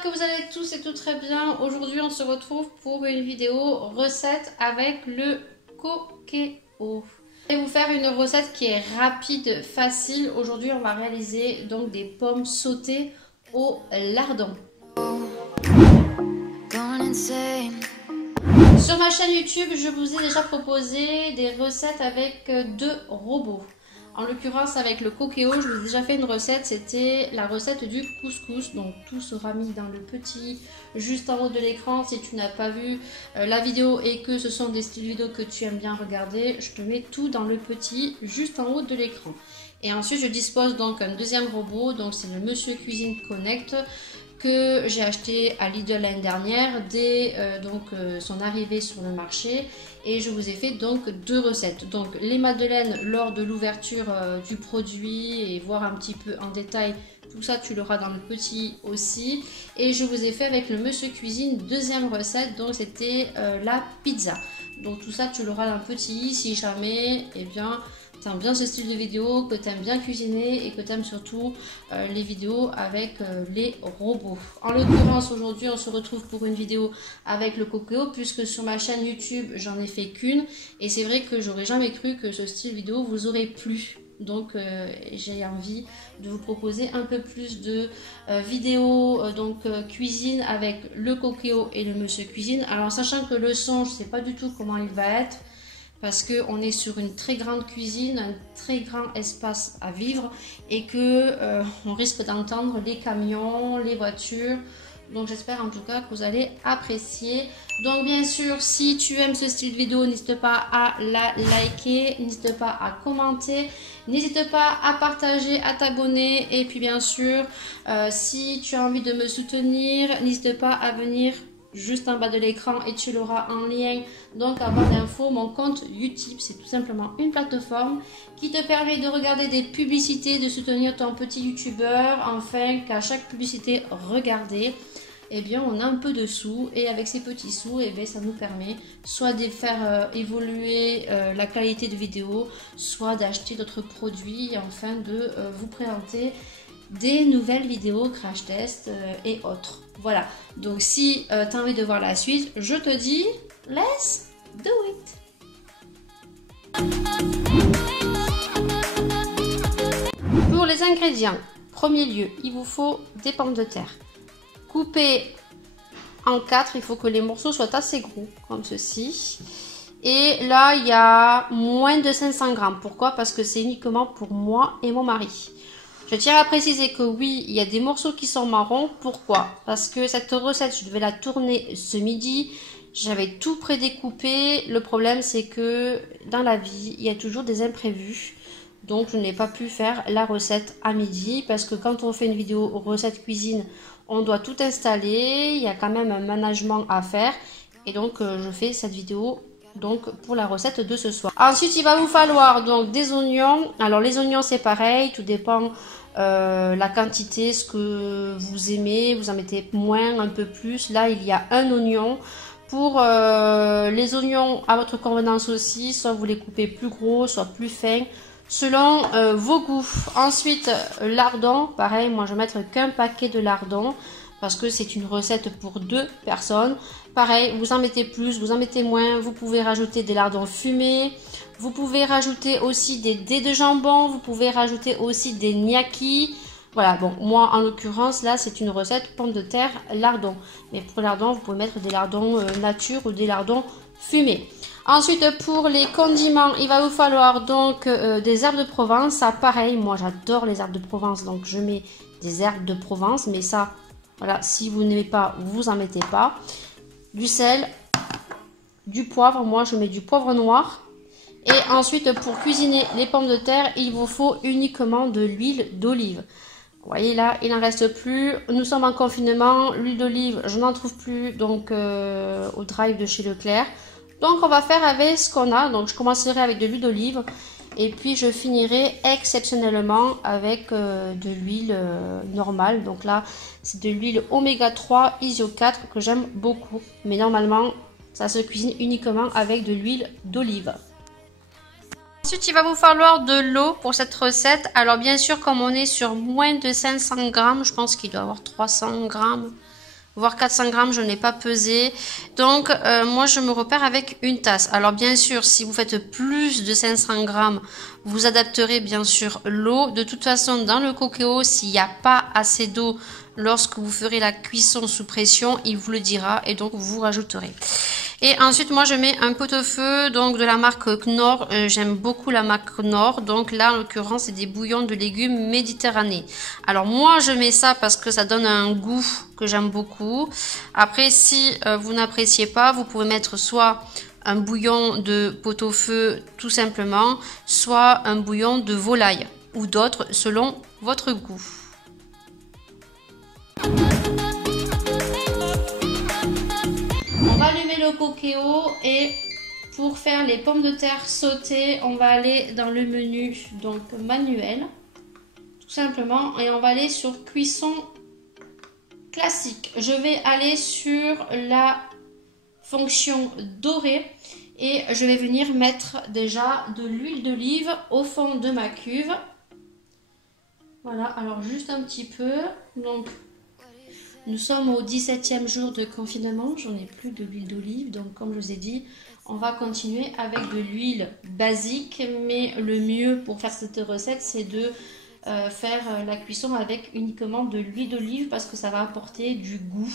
j'espère que vous allez tous et tout très bien. Aujourd'hui, on se retrouve pour une vidéo recette avec le Cookéo. Je vais vous faire une recette qui est rapide, facile. Aujourd'hui, on va réaliser donc des pommes sautées au lardon. Sur ma chaîne YouTube, je vous ai déjà proposé des recettes avec deux robots. En l'occurrence, avec le Cookéo, je vous ai déjà fait une recette, c'était la recette du couscous. Donc tout sera mis dans le petit, juste en haut de l'écran. Si tu n'as pas vu la vidéo et que ce sont des styles vidéo que tu aimes bien regarder, je te mets tout dans le petit, juste en haut de l'écran. Et ensuite, je dispose donc un deuxième robot, donc c'est le Monsieur Cuisine Connect, que j'ai acheté à Lidl l'année dernière dès son arrivée sur le marché, et je vous ai fait donc deux recettes. Donc les madeleines lors de l'ouverture du produit et voir un petit peu en détail, tout ça tu l'auras dans le petit aussi. Et je vous ai fait avec le Monsieur Cuisine deuxième recette, donc c'était la pizza. Donc tout ça tu l'auras dans le petit si jamais tu aimes bien ce style de vidéo, que tu aimes bien cuisiner et que tu aimes surtout les vidéos avec les robots. En l'occurrence, aujourd'hui, on se retrouve pour une vidéo avec le Cookéo, puisque sur ma chaîne YouTube, j'en ai fait qu'une. Et c'est vrai que j'aurais jamais cru que ce style vidéo vous aurait plu. Donc j'ai envie de vous proposer un peu plus de vidéos cuisine avec le Cookéo et le Monsieur Cuisine. Alors sachant que le son, je ne sais pas du tout comment il va être, parce qu'on est sur une très grande cuisine, un très grand espace à vivre, et que on risque d'entendre les camions, les voitures. Donc j'espère en tout cas que vous allez apprécier. Donc bien sûr, si tu aimes ce style de vidéo, n'hésite pas à la liker, n'hésite pas à commenter, n'hésite pas à partager, à t'abonner. Et puis bien sûr, si tu as envie de me soutenir, n'hésite pas à venir juste en bas de l'écran et tu l'auras en lien donc à barre d'infos. Mon compte YouTube, c'est tout simplement une plateforme qui te permet de regarder des publicités, de soutenir ton petit youtubeur, enfin qu'à chaque publicité regardée, eh bien on a un peu de sous, et avec ces petits sous, eh bien, ça nous permet soit de faire évoluer la qualité de vidéo, soit d'acheter d'autres produits, et enfin de vous présenter des nouvelles vidéos crash test et autres. Voilà, donc si tu as envie de voir la suite, je te dis let's do it. Pour les ingrédients, premier lieu, il vous faut des pommes de terre coupées en 4. Il faut que les morceaux soient assez gros comme ceci. Et là il y a moins de 500 grammes. Pourquoi? Parce que c'est uniquement pour moi et mon mari. Je tiens à préciser que oui, il y a des morceaux qui sont marrons. Pourquoi? Parce que cette recette, je devais la tourner ce midi. J'avais tout prédécoupé. Le problème, c'est que dans la vie, il y a toujours des imprévus. Donc, je n'ai pas pu faire la recette à midi. Parce que quand on fait une vidéo recette cuisine, on doit tout installer. Il y a quand même un management à faire. Et donc, je fais cette vidéo donc pour la recette de ce soir. Ensuite, il va vous falloir donc des oignons. Alors, les oignons, c'est pareil. Tout dépend la quantité, ce que vous aimez, vous en mettez moins, un peu plus. Là il y a un oignon. Pour les oignons à votre convenance aussi, soit vous les coupez plus gros, soit plus fins, selon vos goûts. Ensuite, lardons, pareil, moi je vais mettre qu'un paquet de lardons parce que c'est une recette pour 2 personnes. Pareil, vous en mettez plus, vous en mettez moins. Vous pouvez rajouter des lardons fumés. Vous pouvez rajouter aussi des dés de jambon. Vous pouvez rajouter aussi des gnocchis. Voilà, bon, moi en l'occurrence, là, c'est une recette pommes de terre lardons. Mais pour lardons, vous pouvez mettre des lardons nature ou des lardons fumés. Ensuite, pour les condiments, il va vous falloir donc des herbes de Provence. Ça, pareil, moi j'adore les herbes de Provence. Donc je mets des herbes de Provence. Mais ça, voilà, si vous n'aimez pas, vous en mettez pas. Du sel, du poivre. Moi, je mets du poivre noir. Et ensuite, pour cuisiner les pommes de terre, il vous faut uniquement de l'huile d'olive. Vous voyez là, il n'en reste plus. Nous sommes en confinement. L'huile d'olive, je n'en trouve plus donc au drive de chez Leclerc. Donc, on va faire avec ce qu'on a. Donc, je commencerai avec de l'huile d'olive. Et puis, je finirai exceptionnellement avec de l'huile normale. Donc là, c'est de l'huile oméga 3 ISO 4 que j'aime beaucoup. Mais normalement, ça se cuisine uniquement avec de l'huile d'olive. Ensuite, il va vous falloir de l'eau pour cette recette. Alors bien sûr, comme on est sur moins de 500 grammes, je pense qu'il doit y avoir 300 grammes. voire 400 grammes, je n'ai pas pesé. Donc moi je me repère avec une tasse. Alors bien sûr, si vous faites plus de 500 grammes, vous adapterez bien sûr l'eau. De toute façon, dans le Cookéo, s'il n'y a pas assez d'eau lorsque vous ferez la cuisson sous pression, il vous le dira et donc vous rajouterez. Et ensuite, moi, je mets un pot-au-feu, donc de la marque Knorr. J'aime beaucoup la marque Knorr. Donc là, en l'occurrence, c'est des bouillons de légumes méditerranéens. Alors moi, je mets ça parce que ça donne un goût que j'aime beaucoup. Après, si vous n'appréciez pas, vous pouvez mettre soit un bouillon de pot-au-feu tout simplement, soit un bouillon de volaille ou d'autres selon votre goût. On va allumer le Cookéo et pour faire les pommes de terre sautées, on va aller dans le menu donc manuel, tout simplement, et on va aller sur cuisson classique. Je vais aller sur la fonction dorée et je vais venir mettre déjà de l'huile d'olive au fond de ma cuve. Voilà, alors juste un petit peu. Donc nous sommes au 17e jour de confinement, j'en ai plus de l'huile d'olive, donc comme je vous ai dit, on va continuer avec de l'huile basique, mais le mieux pour faire cette recette, c'est de faire la cuisson avec uniquement de l'huile d'olive parce que ça va apporter du goût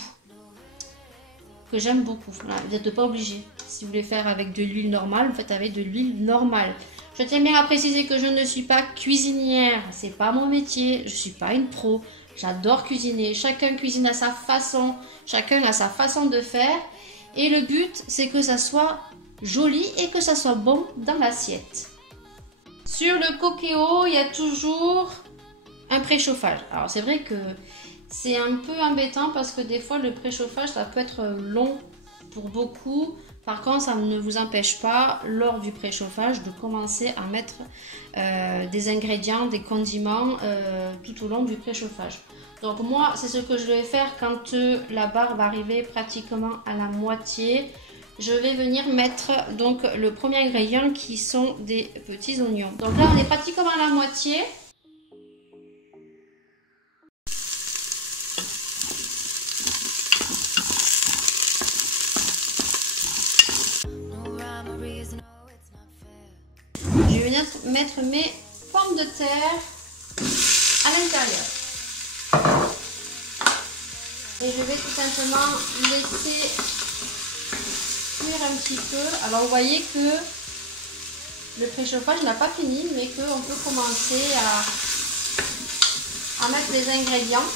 que j'aime beaucoup. Voilà, vous n'êtes pas obligé. Si vous voulez faire avec de l'huile normale, vous faites avec de l'huile normale. Je tiens bien à préciser que je ne suis pas cuisinière, c'est pas mon métier, je suis pas une pro. J'adore cuisiner, chacun cuisine à sa façon, chacun a sa façon de faire. Et le but, c'est que ça soit joli et que ça soit bon dans l'assiette. Sur le Cookéo, il y a toujours un préchauffage. Alors c'est vrai que c'est un peu embêtant parce que des fois le préchauffage, ça peut être long pour beaucoup. Par contre, ça ne vous empêche pas, lors du préchauffage, de commencer à mettre des ingrédients, des condiments tout au long du préchauffage. Donc moi, c'est ce que je vais faire quand la barre va arriver pratiquement à la moitié. Je vais venir mettre donc le premier ingrédient qui sont des petits oignons. Donc là, on est pratiquement à la moitié. Je vais venir mettre mes pommes de terre à l'intérieur. Et je vais tout simplement laisser cuire un petit peu. Alors vous voyez que le préchauffage n'a pas fini, mais qu'on peut commencer à mettre les ingrédients.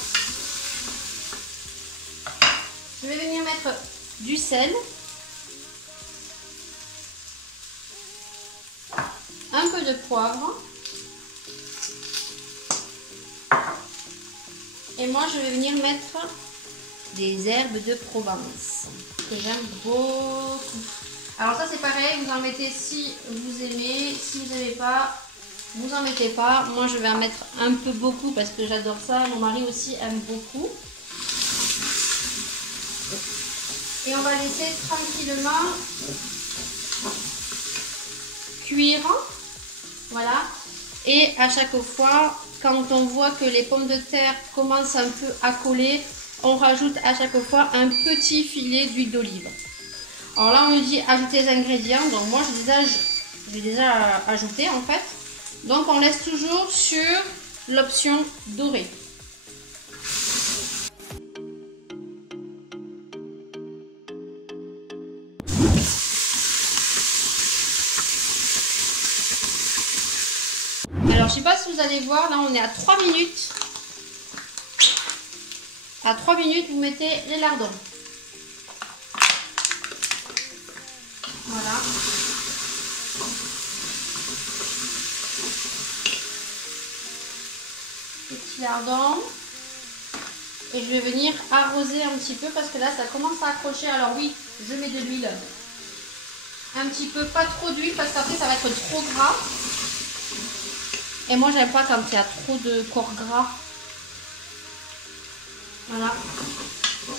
Je vais venir mettre du sel. Un peu de poivre. Et moi, je vais venir mettre des herbes de Provence que j'aime beaucoup. Alors ça, c'est pareil, vous en mettez si vous aimez. Si vous n'aimez pas, vous en mettez pas. Moi, je vais en mettre un peu beaucoup parce que j'adore ça. Mon mari aussi aime beaucoup. Et on va laisser tranquillement cuire. Voilà. Et à chaque fois, quand on voit que les pommes de terre commencent un peu à coller, on rajoute à chaque fois un petit filet d'huile d'olive. Alors là, on nous dit ajouter les ingrédients. Donc moi, j'ai déjà ajouté en fait. Donc on laisse toujours sur l'option dorée. Alors je sais pas si vous allez voir, là on est à 3 minutes. À 3 minutes, vous mettez les lardons. Voilà. Les petits lardons. Et je vais venir arroser un petit peu parce que là ça commence à accrocher. Alors oui, je mets de l'huile. Un petit peu, pas trop d'huile parce qu'après ça va être trop gras. Et moi j'aime pas quand il y a trop de corps gras. Voilà.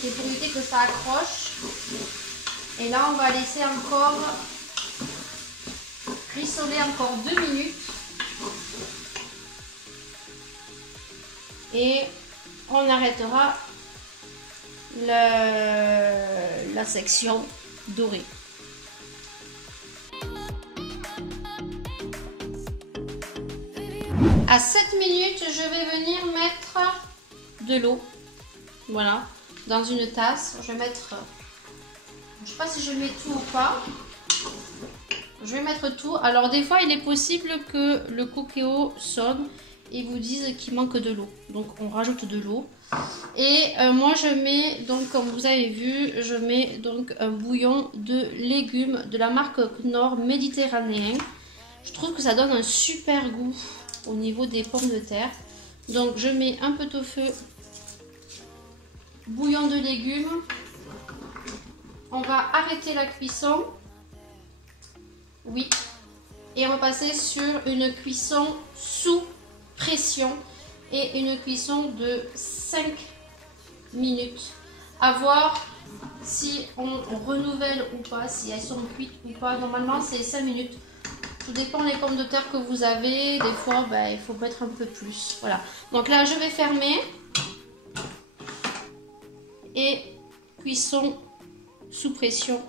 C'est pour éviter que ça accroche. Et là on va laisser encore rissoler encore 2 minutes. Et on arrêtera la section dorée. À 7 minutes, je vais venir mettre de l'eau. Voilà, dans une tasse. Je vais mettre, je sais pas si je mets tout ou pas. Je vais mettre tout. Alors des fois, il est possible que le Cookéo sonne et vous dise qu'il manque de l'eau. Donc on rajoute de l'eau. Et moi je mets, donc comme vous avez vu, je mets donc un bouillon de légumes de la marque Knorr méditerranéen. Je trouve que ça donne un super goût au niveau des pommes de terre. Donc je mets un peu de feu, bouillon de légumes. On va arrêter la cuisson. Oui. Et on va passer sur une cuisson sous pression et une cuisson de 5 minutes. À voir si on renouvelle ou pas, si elles sont cuites ou pas. Normalement c'est 5 minutes. Tout dépend des pommes de terre que vous avez. Des fois il faut mettre un peu plus. Voilà. Donc là je vais fermer. Et cuisson sous pression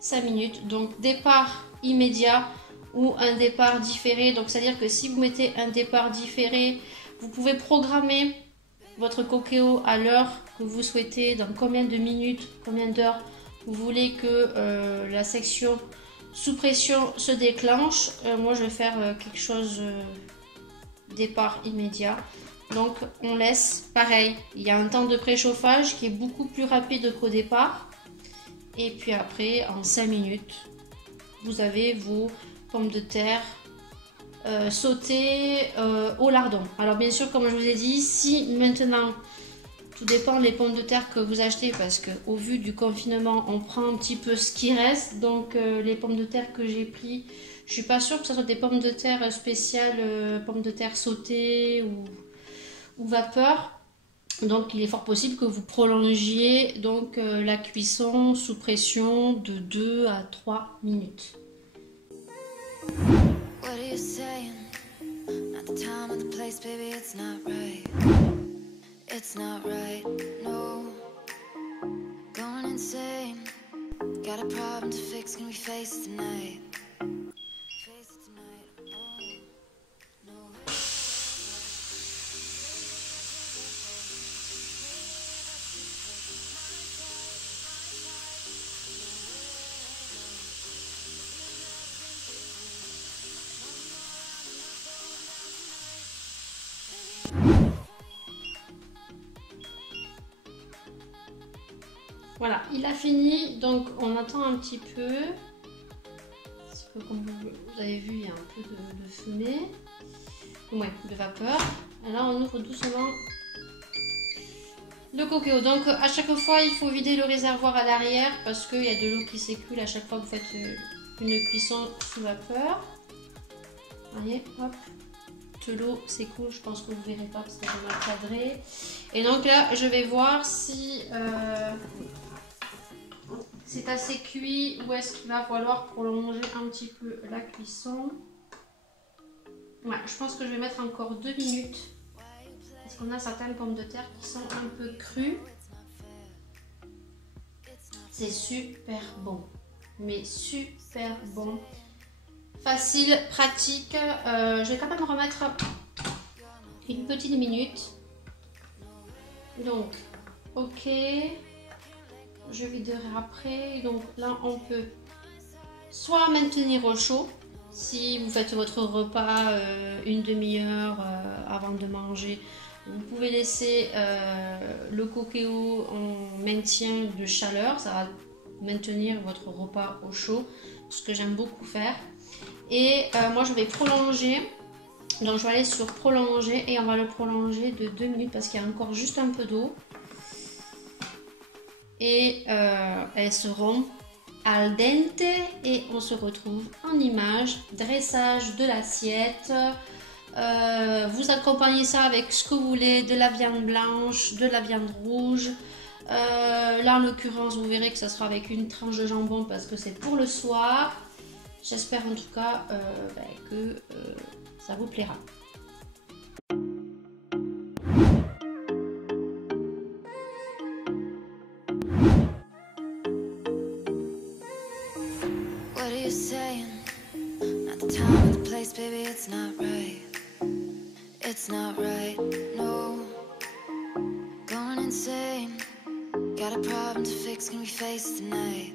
5 minutes. Donc départ immédiat ou un départ différé. Donc c'est à dire que si vous mettez un départ différé, vous pouvez programmer votre Cookéo à l'heure que vous souhaitez, dans combien de minutes, combien d'heures vous voulez que la section sous pression se déclenche. Moi je vais faire quelque chose départ immédiat. Donc on laisse pareil, il y a un temps de préchauffage qui est beaucoup plus rapide qu'au départ. Et puis après en 5 minutes vous avez vos pommes de terre sautées au lardon. Alors bien sûr, comme je vous ai dit, si maintenant, tout dépend des pommes de terre que vous achetez, parce que au vu du confinement on prend un petit peu ce qui reste. Donc les pommes de terre que j'ai pris, je suis pas sûre que ce soit des pommes de terre spéciales, pommes de terre sautées ou vapeur. Donc il est fort possible que vous prolongiez donc la cuisson sous pression de 2 à 3 minutes. What are you saying? Not the time or the place, baby, it's not right. It's not right, no. Going insane. Got a problem to fix, can we face it tonight? Face it tonight, oh, no. Voilà, il a fini, donc on attend un petit peu. Parce que comme vous avez vu, il y a un peu de fumée. Ouais, de vapeur. Et là, on ouvre doucement le Cookéo. Donc à chaque fois, il faut vider le réservoir à l'arrière parce qu'il y a de l'eau qui s'écoule à chaque fois que vous faites une cuisson sous vapeur. Voyez, hop. De l'eau s'écoule, je pense que vous ne verrez pas parce que c'est mal cadré. Et donc là, je vais voir si c'est assez cuit ou est-ce qu'il va falloir prolonger un petit peu la cuisson. Ouais, je pense que je vais mettre encore 2 minutes parce qu'on a certaines pommes de terre qui sont un peu crues. C'est super bon, mais super bon. Facile, pratique. Je vais quand même remettre une petite minute. Donc, ok. Je viderai après. Donc là, on peut soit maintenir au chaud. Si vous faites votre repas une demi-heure avant de manger, vous pouvez laisser le Cookéo en maintien de chaleur. Ça va maintenir votre repas au chaud, ce que j'aime beaucoup faire. Et moi je vais prolonger, donc je vais aller sur prolonger et on va le prolonger de 2 minutes parce qu'il y a encore juste un peu d'eau. Et elles seront al dente et on se retrouve en image, dressage de l'assiette. Vous accompagnez ça avec ce que vous voulez, de la viande blanche, de la viande rouge. Là en l'occurrence vous verrez que ça sera avec une tranche de jambon parce que c'est pour le soir. J'espère en tout cas que ça vous plaira. it's not right, no. Going insane. Got a problem to fix, can we face it tonight?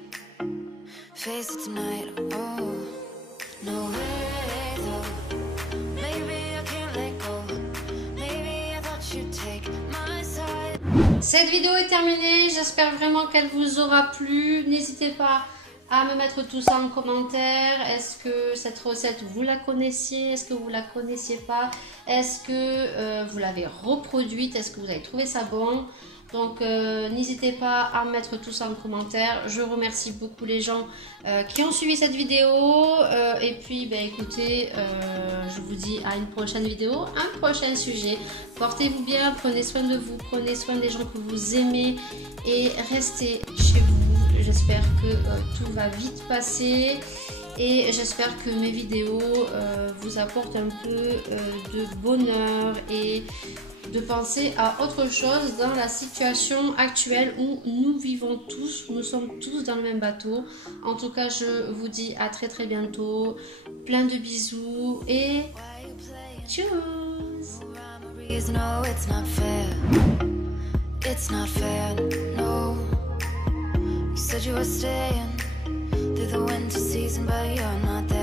Face it tonight, oh. No way though. Maybe I can't let go. Maybe I thought you'd take my side. Cette vidéo est terminée, j'espère vraiment qu'elle vous aura plu. N'hésitez pas à me mettre tout ça en commentaire. Est-ce que cette recette vous la connaissiez? Est-ce que vous la connaissiez pas? Est-ce que vous l'avez reproduite? Est-ce que vous avez trouvé ça bon? Donc n'hésitez pas à mettre tout ça en commentaire. Je remercie beaucoup les gens qui ont suivi cette vidéo. Et puis ben, écoutez, je vous dis à une prochaine vidéo, un prochain sujet. Portez-vous bien, prenez soin de vous, prenez soin des gens que vous aimez et restez chez vous. J'espère que tout va vite passer. Et j'espère que mes vidéos vous apportent un peu de bonheur et de penser à autre chose dans la situation actuelle où nous vivons tous, nous sommes tous dans le même bateau. En tout cas, je vous dis à très très bientôt. Plein de bisous et tchuss! No, it's not fair. It's not fair, no. You said you were staying through the winter season, but you're not there.